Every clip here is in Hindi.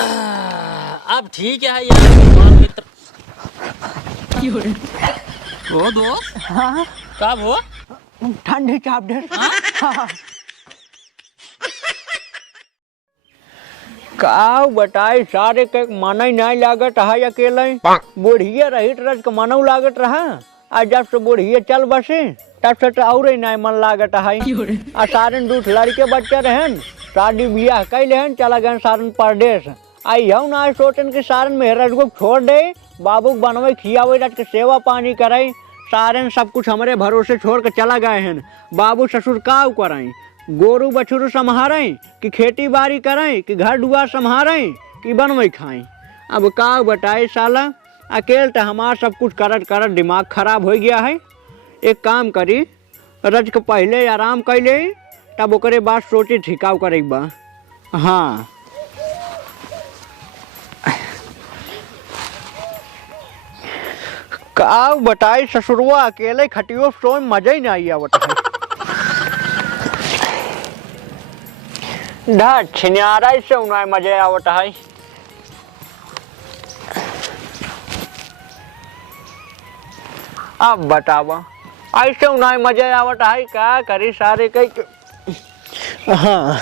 अब ठीक है यार मित्र। वो दोस्त हाँ कब हो? ठंडी चाप ढेर। हाँ। का बताई सारे के मन नहीं लागत है अकेले बुढ़िया रही रज के मनऊ लागत रहा। आ जब से बुढ़िया चल बसे तब से तो और नहीं मन लागत है। आ सारन दूठ लड़के बच्चे रहन शादी ब्याह कैले हन चला गए सारन परदेश। आई हूँ ना सोचन के सारन में रज को छोड़ दे बाबू बनवे खियावे रज के सेवा पानी करे। सारन सब कुछ हमारे भरोसे छोड़ के चला गए हैं। बाबू ससुर काव कराई गोरू बछरू संभारें कि खेती बाड़ी करें कि घर दुआर संभारें कि बनवे खाएं। अब का बताए साला अकेले तो हमारा सब कुछ करत करत दिमाग खराब हो गया है। एक काम करी रज के पहले आराम कर ले तब ओकरे बाद सोचे ठिकाव करे बा। हाँ का बताए ससुरवा अकेले खटियो सो मजा ही नहीं आवत है। छिनारा से उन्हें मजा आवत है। अब बतावा ऐसे उन्हें मजा आवत है क्या करी सारे कई। हाँ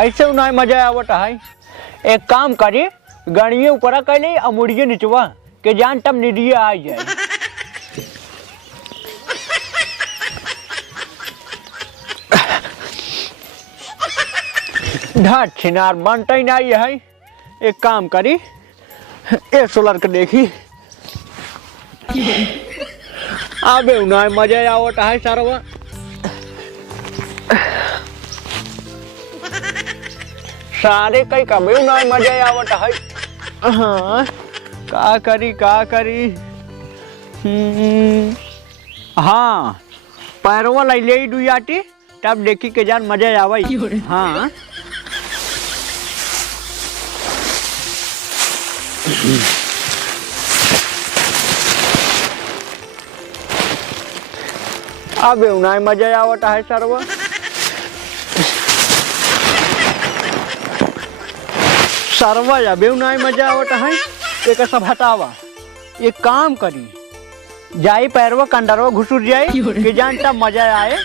ऐसे उन्हें मजा आवत है। एक काम करी गणिये ऊपर कैले अमुड़िए निचवा के जान तब निडिये आ जाए। ढाट छिनार बनता ही नहीं है। एक काम करी ए सोलर के देखी अबे उन्हें मजा आवत है सारा। सारे कई कभी उन्हें मजा आवत है। हाँ का करी। हाँ पैरवा लाई ले दुआटी तब देखी के जान मजा आवे। हाँ अब उन्हें मजा आवत है सरवा। सरवा अबे उन्हें मजा आवत है। एक सब हटावा एक काम करी जाई पैरवा कंडरवा घुसुर जाए कि जान तब मजा आए।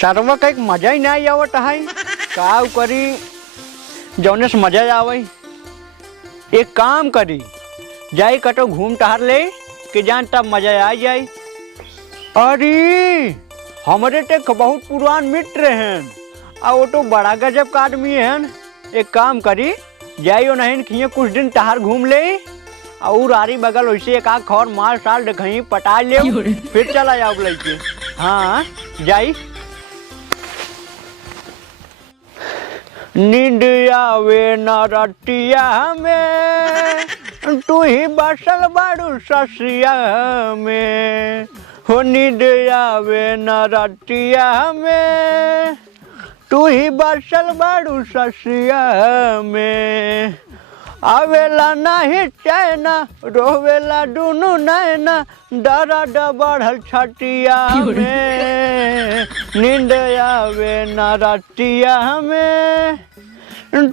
सरवा का एक मजा ही नहीं आवत है। का करी जौने से मजा आवे। एक काम करी जाई कटो घूम टहर ले कि जान तब मजा आ जाए। अरे हमारे तो बहुत पुरान मित्र हैं और वो तो बड़ा गजब का आदमी है। एक काम करी जाइयो नहीं खिए कुछ दिन टहर घूम ले और आरी बगल वैसे एक आख और माल साल कहीं पटा ले फिर चला जाओ लड़के। हाँ जाई नींद आवे न रतिया में तू ही बसल बारू ससिया में। हो नींद आवे न रतिया में तू ही बसल बारू ससिया में। आवेला नहीं चैना रोवेला दुनू नैना दर्द बढ़ल छटिया में। नींद आवे न रतिया में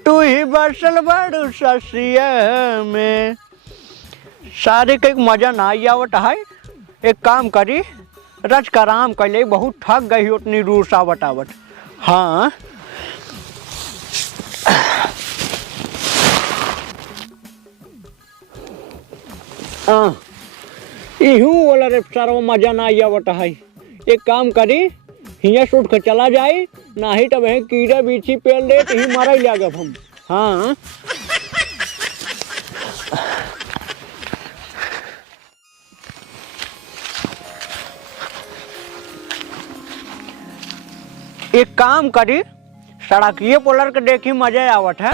तू ही बसल बारू ससिया में। सारे के मजा ना आवत है। एक काम करी रच का आराम कर ले बहुत थक गई उतनी रूस आवत आवत। हाँ इहू वाला रे सारा मजा ना आवत है। एक काम करी हिया सूट के चला जाए नहीं तब है कीड़ा बीछी पेल दे तो ही मारा ही लागब हम। हाँ एक काम करी सड़किए पोलर के देखी मजा आवत है।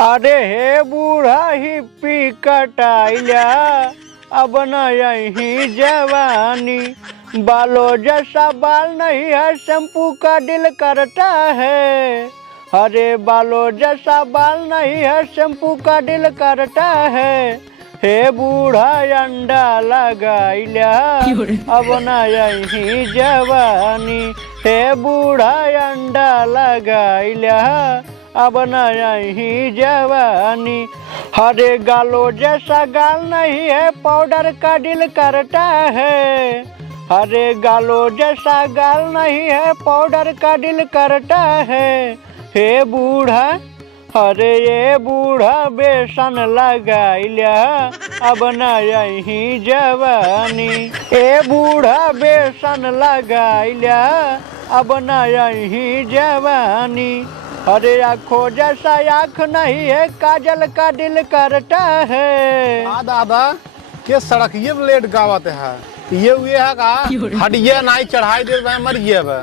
अरे हे बूढ़ा ही पी कटाइला अब नही जवानी बालों जैसा बाल नहीं है शैम्पू का दिल करता है। अरे बालों जैसा बाल नहीं है शैम्पू का दिल करता है। हे बूढ़ा अंडा लगाइला अब ना यही जवानी। हे बूढ़ा अंडा लगाइला अब ना यही जवानी। हरे गालों जैसा गाल नहीं है पाउडर का दिल करता है। हरे गालों जैसा गाल नहीं है पाउडर का दिल करता है। हे बूढ़ा अरे ये बूढ़ा बेसन लगाइला अब ना यही जवानी। ए बूढ़ा बेसन लगाइला अब ना यही जवानी। अरे आँखों जैसा आँख नहीं है काजल का दिल करता है। दादा के सड़क ये लेट गावत है ये हुए है का हटिए नाई चढ़ाई दे मरिए बे।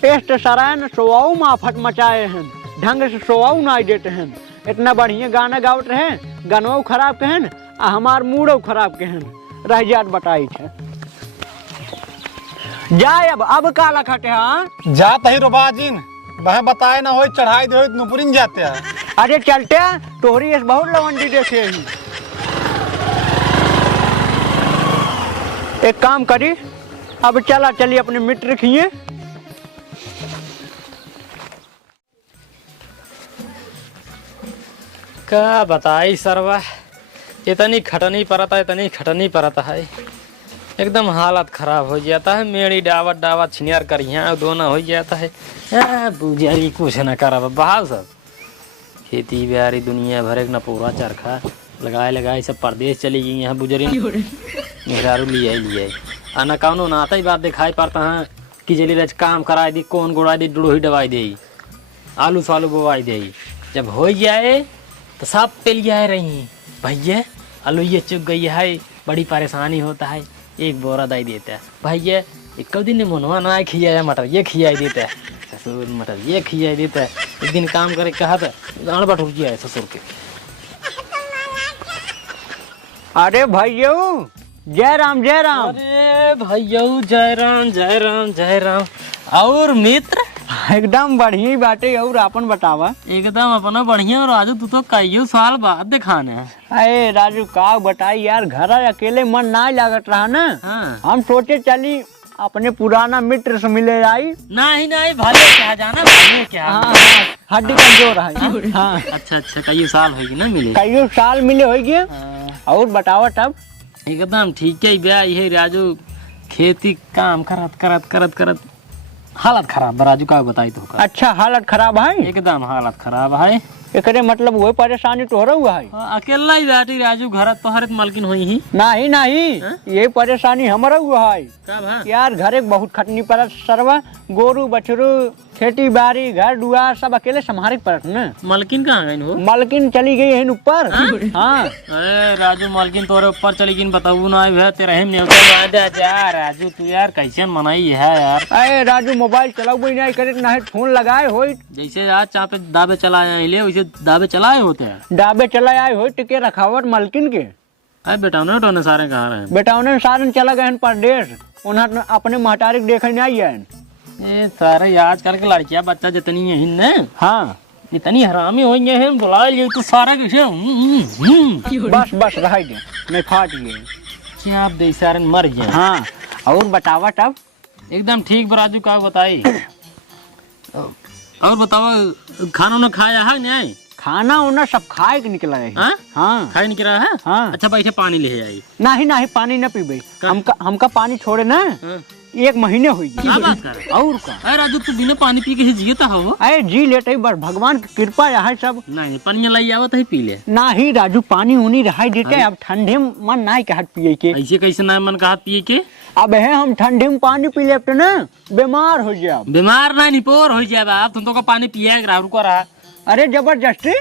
टेस्ट सरायन सोआऊ माफट मचाए हैं ढंग से सोआऊ नहीं देते हैं। इतना बढ़िया गाना गावत रहे गानवा खराब कहन आ हमार मूडो खराब कहन रह जात बताई थे। जाए अब काला खटे। हाँ जात ही रोबाजिन वह बताए ना हो चढ़ाई दे नुपुरिन जाते हैं। अरे चलते तोहरी इस बहुत लवंडी देखे ही। एक काम करी अब चली अपने मित्र खिए। क्या बताई सरवा इतनी खटनी परता है एकदम हालत खराब हो जाता है। मेरी डावत छिनियार करिया दोना हो जाता है। बुझारी कुछ न करा बहाव सब खेती बिहारी दुनिया भर एक न पूरा चरखा लगाए सब परदेश चली गई। यहाँ बुजरी मेहरारू लिया आना कौनो ना आता ही बात दिखाई पड़ता है कि जली रज काम कराई दी कौन गुड़ाई दी डुड़ोही दवाई दे आलू सालू बोवाई दे। जब हो जाए तो सब पिल जाए रही भैया आलू ये चुग गई है बड़ी परेशानी होता है। एक बोरा दाई देता है भैया एक दिन मुनवा ना खियाया मटर ये खियाई देता है ससुर मटर ये खियाई देता है। एक दिन काम करे कहा था गाड़ बटुक गया है ससुर के। अरे भैया जय राम जय राम। अरे भैया जय राम और मित्र एकदम बढ़िया बाटे। और अपन बतावा। एकदम अपना बढ़िया। राजू तू तो कई साल बाद दिखाने है। अरे राजू का बताई यार घर अकेले मन ना लागत रहा ना। हाँ। हम सोचे चली अपने पुराना मित्र से मिले आई। नहीं भले क्या जाना भले क्या। हाँ हड्डी कमजोर है। हाँ अच्छा कई साल होगी ना मिले। कई साल मिले होगी। और बतावा तब एकदम ठीक है ब्याह ये राजू खेती काम करत हालत खराब राजू का बताई तो का। अच्छा हालत खराब है एकदम हालत खराब है। एकरे मतलब वही परेशानी तोहरा हुआ है। अकेला ही बैठी राजू घर तोहरे मलकिन हुई ही नहीं ये परेशानी हमारा हुआ है। कब यार घर एक बहुत खटनी पड़त सरवा गोरू बछरू खेती बाड़ी घर दुआर सब अकेले संभाले पड़त न। मलकिन कहाँ गई हो? मलकिन चली गई है ऊपर। हाँ अरे राजू मलकिन तोरे ऊपर चली गई बताऊ ना है तेरे हम जा राजू तू यार कैसे मनाई है यार। अरे राजू मोबाइल चलाऊ नहीं करे ना फोन लगाए हो जैसे आज चाह पे दावे चलाए ले वैसे दावे चलाए होते हैं। दावे चलाए आए हो टिके रखावट मलकिन के। अरे बेटा सारे कहाँ रहे बेटा सारे चला गए परदेश उन्हें अपने महतारी देखने नहीं आई है। ये सारे आजकल के लड़कियां बच्चा जितनी है न हाँ इतनी हरामी हो गए हैं बुला लिए तो सारा कैसे बस रह गए नहीं फाट गए क्या आप दे सारे मर गए। हाँ और बतावा तब एकदम ठीक राजू का बताई। और बताओ खाना ना खाया है नहीं? खाना उना सब खाए के निकला है। हाँ खाए निकला है। हाँ अच्छा बैठे पानी ले आई। नहीं पानी न पीबे हमका पानी छोड़े ना 1 महीने हुई। क्या बात कर और का? अरे राजू तू बिना पानी पी के जीता हो? अरे जी लेते बस भगवान की कृपा है सब। नहीं पानी लाई आवत है पी ले। नहीं राजू पानी उनी रहा देते अब ठंडे में मन नहीं कहत पिए के। ऐसे कैसे ना मन कहत पिए के? अब है हम ठंडे में पानी पी लेते ना बीमार हो जाए। बीमार नहीं निपोर हो जाए आप तुम तो का पानी पिया रुको रहा। अरे जबरदस्ती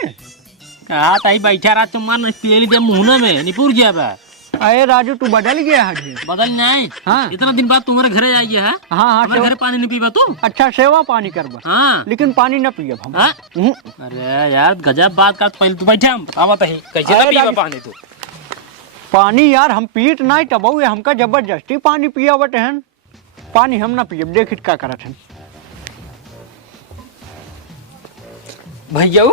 कहा ताई बैठा रहा तुम मन पिए ली मुँह में निपुर जाए। अरे राजू तू बदल गया है। बदल नहीं। हाँ इतना दिन बाद तुम्हारे घरे आई है। हाँ घर पानी नहीं पीबा तू? अच्छा सेवा पानी करबा। हाँ लेकिन पानी न पिए हम। अरे यार गजब बात कर पहले तू बैठे हम बतावा तो कैसे ना पीबा पानी तू। पानी यार हम पीत नहीं तब हमका जबरदस्ती पानी पियावत हन। पानी हम ना पियब, देखित का करत हन। भैया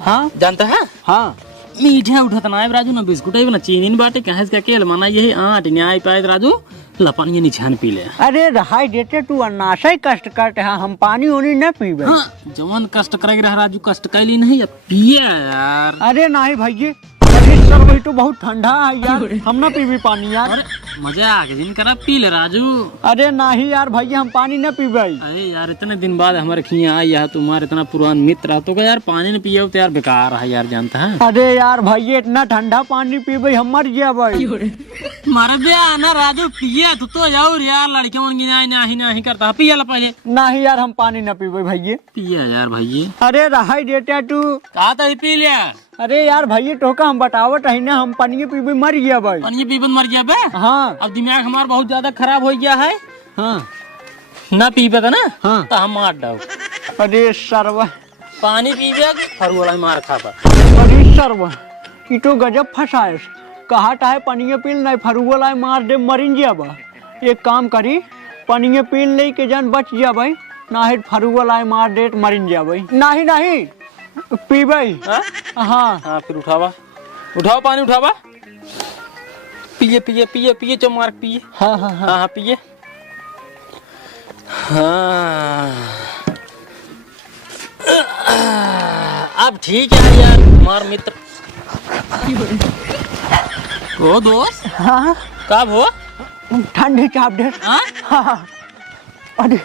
हाँ जानता है हाँ मीठा उठत ना है राजू, ना बिस्कुट है ना चीनी बाटे, कहे का केल माना यही आट न्याय पाए राजू लपन ये निछान पी ले। अरे रहाई देते तू अन्नाशा ही कष्ट करते हैं, हम पानी उनी न पीबे। हाँ जवन कष्ट करेगी रहा राजू, कष्ट कैली नहीं अब पिए यार। अरे नहीं भैया, अरे सर वही तो बहुत ठंडा है यार, हम ना पीबी पानी यार। अरे मजा आ गया जिन करा पी ले राजू। अरे नहीं यार भैया, हम पानी न पीबे। अरे यार इतने दिन बाद हमारे खिया आई है, तुम्हारे इतना पुरान मित्र तो यार पानी नहीं पिए तो यार बेकार है यार, जानता है। अरे यार भैया इतना ठंडा पानी पीबे हम मर गया भाई। मारे बे आना राजू पिए तो जाओ यार, लड़कियों की नहीं करता पिए ला पहले। नहीं यार हम पानी न पीबे भैया। पिए यार भैया। अरे रहाई देते तू कहा था पी लिया। अरे यार भैया टोका हम बतावत है ना, हम पानी पीबे मर गया भाई। पानी पीबन मर गया बे। हाँ अब दिमाग हमारा बहुत ज्यादा खराब हो गया है हाँ ना पीबे था ना। हाँ तो हम मार डाओ। अरे सरवा पानी पीबे फरुआ मार खा पर। अरे सरवा ई तो गजब फसाए, कहा है पानी पील नहीं फरुआ मार दे मरिन जिया बा। एक काम करी पानी पील ले के जान बच जा भाई, ना है फरुआ मार दे मरिन जा भाई। नहीं नहीं पीबे। हाँ हाँ हाँ फिर उठावा, उठाओ पानी उठावा, पिए पिए पिए पिए चमार पिए। हाँ हाँ हाँ हाँ हाँ पिए। हाँ अब ठीक है यार तुम्हार मित्र। ओ दोस्त हाँ कब हो ठंडी चाप दे। हाँ हाँ अरे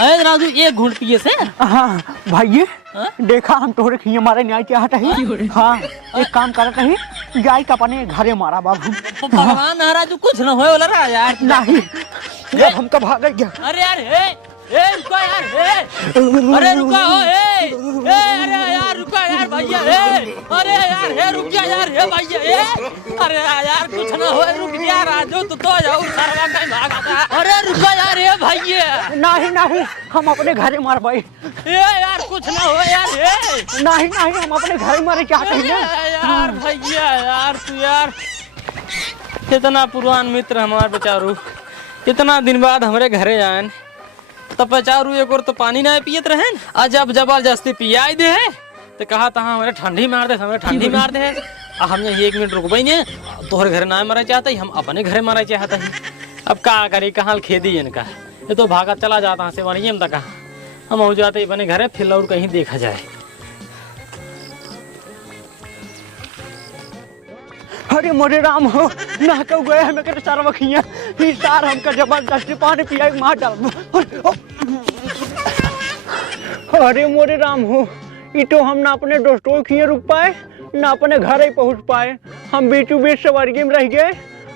अरे राजू एक घूंट पिए से। हाँ भाई हाँ? देखा हम तोहरे खिए मारे न्याय चाहत है। हाँ एक काम करत है, जाई का अपने घरे मारा बाबू। तो भगवान ना राजू कुछ न होए वाला रहा यार। नहीं जब हमका भाग गया। अरे यार ए रुको यार अरे रुको अरे यार रुको यार भैया अरे यार रुक जा यार भैया अरे यार कुछ ना हो, रुक जा राजू तू तो जाओ सरवा कहीं भागा। अरे रुको यार भैया। नहीं नहीं हम अपने घरे मार भाई। यार कुछ ना हो यार नहीं नहीं हम अपने घरे मारे चाहते हैं ना। यार भैया यार तू यार इतना पुरान मित्र हमारे बेचारू, इतना दिन बाद हमारे घरे आए तो बेचारू एक और तो पानी ना पियत रहे, आज अब जबरदस्ती पियाई दे है तो कहा तहाँ हमारे ठंडी मार दे, हमारे ठंडी मार दे है। हम यहाँ 1 मिनट रुकबई ने, तोहरे घर ना मरे चाहते हम अपने घरे मरे चाहते हैं। अब क्या करी, कहाँ खेदी इनका, ये तो भागा चला जाता से वहीं तक हम हो जाते अपने घरे, फिर और कहीं देखा जाए। अरे मोरे राम हो ना कब गए हमें कर सारा वखिया ही सार हमका जबरदस्ती पानी पिया मार डाल। अरे मोरे राम हो, ये तो हम ना अपने दोस्तों खिए रुक पाए ना अपने घर ही पहुंच पाए, हम बीचों बीच स्वर्ग में रह गए।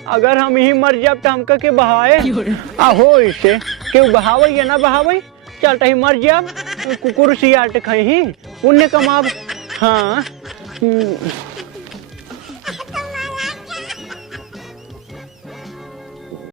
अगर हम यही मर जाए तो हमका के बहाए हो इसे क्यों बहावे या ना बहावे, चलता ही मर जाए कुकुर सियाट खाई ही पुण्य कमाब। हाँ